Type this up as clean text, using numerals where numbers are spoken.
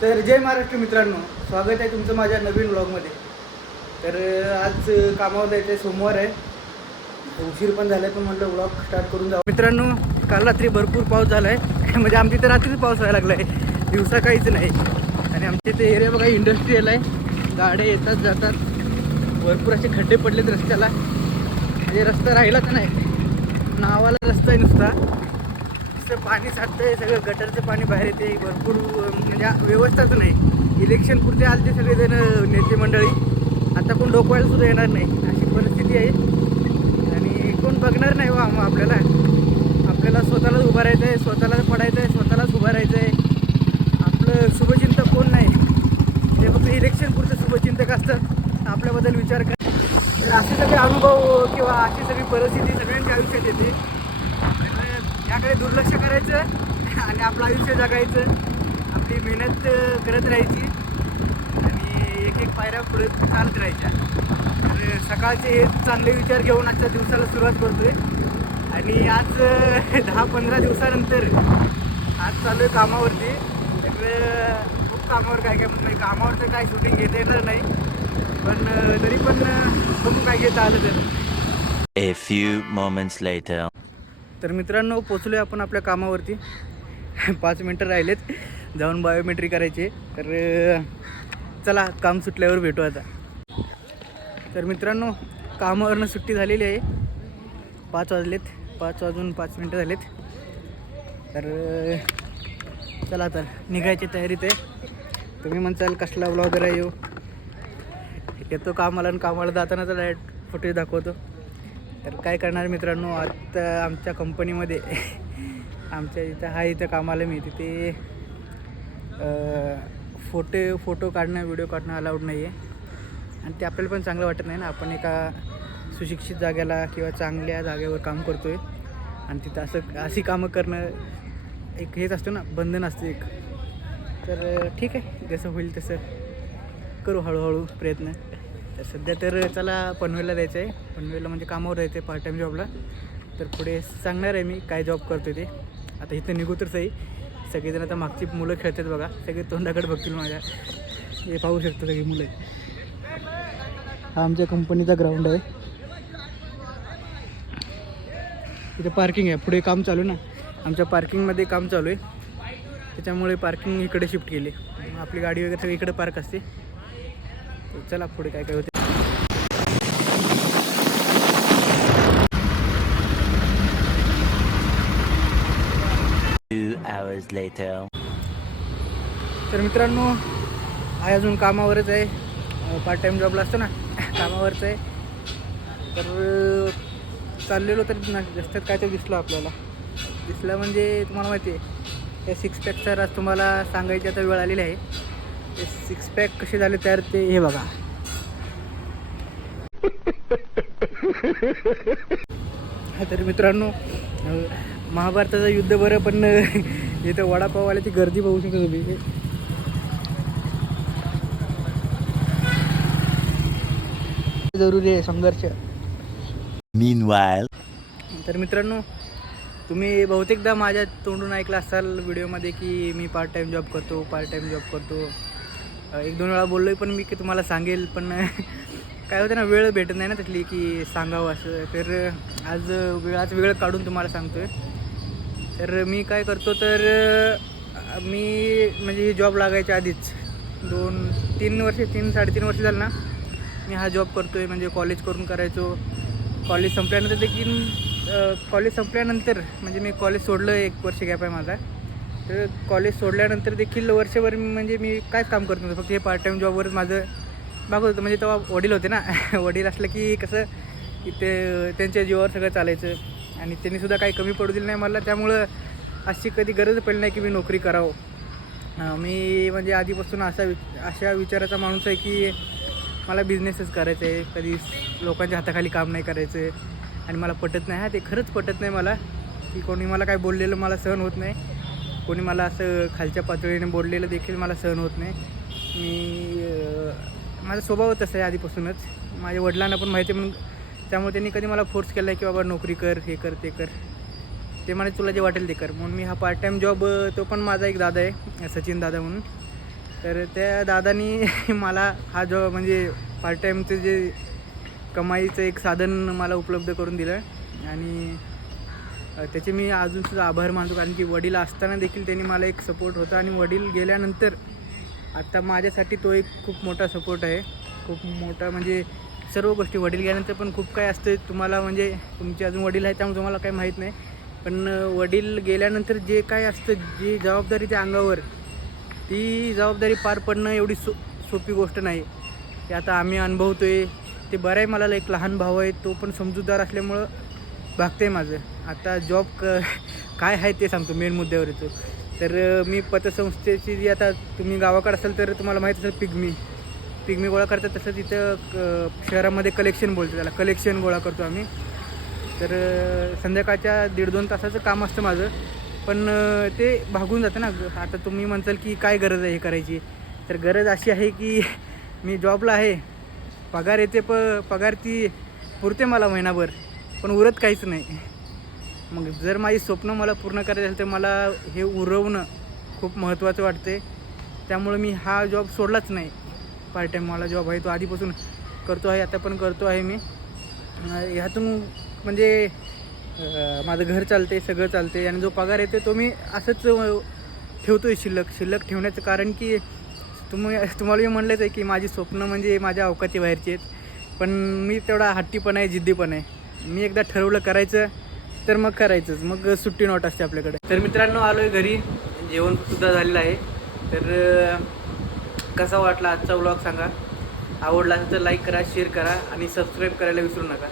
तर जय महाराष्ट्र मित्रांनो, स्वागत आहे तुमचं माझ्या नवीन व्लॉगमध्ये. तर आज कामावर जायचं आहे, सोमवार आहे, उशीर पण झाला आहे, पण म्हटलं व्लॉग स्टार्ट करून जाऊ. मित्रांनो, काल रात्री भरपूर पाऊस झाला आहे. म्हणजे आमच्या इथे रात्रीच पाऊस व्हायला लागला आहे, दिवसा काहीच नाही. आणि आमच्या इथे एरिया बघा इंडस्ट्रियल आहे, गाड्या येतात जातात, भरपूर असे खड्डे पडलेत रस्त्याला. म्हणजे रस्ता राहिलाच नाही, नावाला रस्ता आहे नुसता. पाणी साठतंय, सगळं गटरचं पाणी बाहेर येते, भरपूर म्हणजे व्यवस्थाच नाही. इलेक्शन पुरते आलते सगळेजण नेते मंडळी, आता कोण डोकवायला सुद्धा येणार नाही अशी परिस्थिती आहे. आणि कोण बघणार नाही वा आपल्याला स्वतःलाच उभं राहायचं आहे, स्वतःलाच पडायचं आहे, स्वतःलाच उभं राहायचं आहे. आपलं शुभचिंतक कोण नाही, ते फक्त इलेक्शन पुरते शुभचिंतक असतात, आपल्याबद्दल विचार कर. असे सगळे अनुभव किंवा अशी सगळी परिस्थिती सगळ्यांच्या आयुष्यात येते. याकडे दुर्लक्ष करायचं आणि आपलं आयुष्य जगायचं, आपली मेहनत करत राहायची आणि एक एक पायऱ्या पुढे चालत राहायच्या. तर सकाळचे हे चांगले विचार घेऊन आजच्या दिवसाला सुरुवात करतोय. आणि आज 10-15 दिवसानंतर आज चालू आहे कामावरती. तर खूप कामावर काय म्हणजे कामावर तर काय शूटिंग घेता येणार नाही, पण तरी पण बघू काय घेता आलं तर. A few moments later. तर मित्रांनो, पोचलो आहे आपण आपल्या कामावरती. 5 मिनटं राहिलेत, जाऊन बायोमेट्री करायचे. तर चला काम सुटल्यावर भेटू आता. तर मित्रांनो, कामावरनं सुट्टी झालेली आहे, 5 वाजलेत, 5 वाजून 5 मिनटं झालेत. तर चला आता निघायची तयारीत आहे. तुम्ही म्हणताल कसला व्लॉगर आहे येतो कामाला, आणि कामाला जाताना तर डायरेक्ट फुटेज दाखवतो. तर काय करणार मित्रांनो, आता आमच्या कंपनीमध्ये आमच्या इथं कामाला मी तिथे फोटो काढणं, व्हिडिओ काढणं अलाउड नाही आहे. आणि ते आपल्याला पण चांगलं वाटत नाही ना. आपण एका सुशिक्षित जागेला किंवा चांगल्या जागेवर काम करतो आहे आणि तिथं अशी कामं करणं एक हेच असतो ना, बंधन असतं एक. तर ठीक आहे, जसं होईल तसं करू हळूहळू प्रयत्न. तर सध्या तर चला पनवेलला जायचं आहे. पनवेलला म्हणजे कामावर जायचं आहे, पार्ट टाईम जॉबला. तर पुढे सांगणार आहे मी काय जॉब करतो ते. आता इथं निघू तर सही. सगळेजण आता मागची मुलं खेळतात बघा, सगळे तोंडाकडे बघतील माझ्या. हे पाहू शकतो सगळी मुलं. हा आमच्या कंपनीचा ग्राउंड आहे. इथे पार्किंग आहे, पुढे काम चालू ना, आमच्या पार्किंगमध्ये काम चालू आहे, त्याच्यामुळे पार्किंग इकडे शिफ्ट केली. आपली गाडी वगैरे सगळी इकडे पार्क असते. चला पुढे काय होते. 2 hours later. तर मित्रांनो, आहे अजून कामावरच आहे, पार्ट टाईम जॉबला असतो ना, कामावरच आहे. तर चाललेलो तर रस्त्यात काय ते दिसलं म्हणजे तुम्हाला माहिती आहे, हे 6 पॅकचा राज तुम्हाला सांगायची आता वेळ आलेली आहे. ते 6 पॅक कसे झाले तयार ते हे बघा. तर मित्रांनो, महाभारताचं युद्ध बरं, पण इथं वडापाववाल्याची गर्दी बघू शकता तुम्ही. जरुरी आहे संघर्ष. Meanwhile. तर मित्रांनो, तुम्ही बहुतेकदा माझ्या तोंडून ऐकलं असाल व्हिडिओमध्ये की मी पार्ट टाईम जॉब करतो. 1-2 वेळा बोललो आहे, पण मी की तुम्हाला सांगेल, पण काय होतं ना, वेळ भेटत नाही ना त्यातली की सांगावं असं. तर आज वेळ काढून तुम्हाला सांगतो आहे. तर मी काय करतो, तर मी म्हणजे जॉब लागायच्या आधीच 3-3.5 वर्ष झालं ना मी हा जॉब करतो आहे. म्हणजे कॉलेज करून करायचो. कॉलेज संपल्यानंतर म्हणजे मी कॉलेज सोडलं, 1 वर्ष गॅप आहे माझा. तर कॉलेज सोडल्यानंतर देखील वर्षभर म्हणजे मी कायच काम करत नव्हतं, फक्त हे पार्ट टाईम जॉबवरच माझं भागवत होतं. म्हणजे तेव्हा वडील होते ना, वडील असलं की कसं की ते त्यांच्या जीवावर सगळं चालायचं, आणि त्यांनीसुद्धा काही कमी पडू दिलं नाही मला. त्यामुळं अशी कधी गरज पडली नाही की मी नोकरी करावं. मी म्हणजे आधीपासून अशा विचाराचा माणूस आहे की मला बिझनेसच करायचं आहे, कधी लोकांच्या हाताखाली काम नाही करायचं. आणि मला पटत नाही, ते खरंच पटत नाही मला, की कोणी मला काय बोललेलं मला सहन होत नाही. कोणी मला असं खालच्या पातळीने बोललेलं देखील मला सहन होत नाही. माझा स्वभाव तसा आहे आधीपासूनच, माझ्या वडिलांना पण माहिती आहे, म्हणून त्यामुळे त्यांनी कधी मला फोर्स केला आहे की बाबा नोकरी कर, हे कर, ते कर. ते म्हणे तुला जे वाटेल ते कर. म्हणून मी हा पार्ट टाईम जॉब, तो पण माझा एक दादा आहे सचिन दादा म्हणून, तर त्या दादानी मला हा जो म्हणजे पार्ट टाईमचं जे कमाईचं एक साधन मला उपलब्ध करून दिलं आणि त्याचे मी अजूनसुद्धा आभार मानतो. कारण की वडील असताना देखील त्यांनी मला एक सपोर्ट होता आणि वडील गेल्यानंतर आता माझ्यासाठी तो एक खूप मोठा सपोर्ट आहे. खूप मोठा म्हणजे सर्व गोष्टी वडील गेल्यानंतर पण खूप काही असते तुम्हाला, म्हणजे तुमचे अजून वडील आहेत त्यामुळे तुम्हाला काही माहीत नाही, पण वडील गेल्यानंतर जे काय असतं, जी जबाबदारी त्या अंगावर, ती जबाबदारी पार पडणं एवढी सोपी गोष्ट नाही. ते आता आम्ही अनुभवतो आहे. ते बरं आहे, मला एक लहान भाऊ आहे, तो पण समजूतदार असल्यामुळं भागतं आहे माझं. आता जॉब काय आहे ते सांगतो, मेन मुद्द्यावर येतो. तर मी पतसंस्थेची जी, आता तुम्ही गावाकडे असाल तर तुम्हाला माहीत असेल पिगमी गोळा करतात, तसंच इथं शहरामध्ये कलेक्शन बोलतो त्याला, कलेक्शन गोळा करतो आम्ही. तर संध्याकाळच्या 1.5-2 तासाचं काम असतं माझं, पण ते भागून जातं ना. आता तुम्ही म्हणताल की काय गरज आहे हे करायची, तर गरज अशी आहे की मी जॉबला आहे, पगार येते, पगार ती पुरते मला महिनाभर, पण उरत काहीच नाही. मग जर माझी स्वप्न मला पूर्ण करायचं असेल तर मला हे उरवणं खूप महत्त्वाचं वाटते. त्यामुळं मी हा जॉब सोडलाच नाही. पार्ट टाईम मला जॉब आहे तो आधीपासून करतो आहे, आता पण करतो आहे मी. ह्यातून म्हणजे माझं घर चालते, सगळं चालते आणि जो पगार येते तो मी असंच ठेवतो आहे शिल्लक ठेवण्याचं कारण की तुम्हाला मी म्हणलंच आहे की माझी स्वप्न म्हणजे माझ्या अवकाती बाहेरची आहेत. पण मी तेवढा हट्टी पण आहे, जिद्दी पण आहे. मी एकदा ठरवलं करायचं तर मग करायचंच, मग सुट्टी नोट असते आपल्याकडे. तर मित्रांनो, आलो आहे घरी, जेवणसुद्धा झालेलं आहे. तर कसा वाटला आजचा व्लॉग सांगा. आवडला असेल तर लाईक करा, शेअर करा आणि सबस्क्राईब करायला विसरू नका.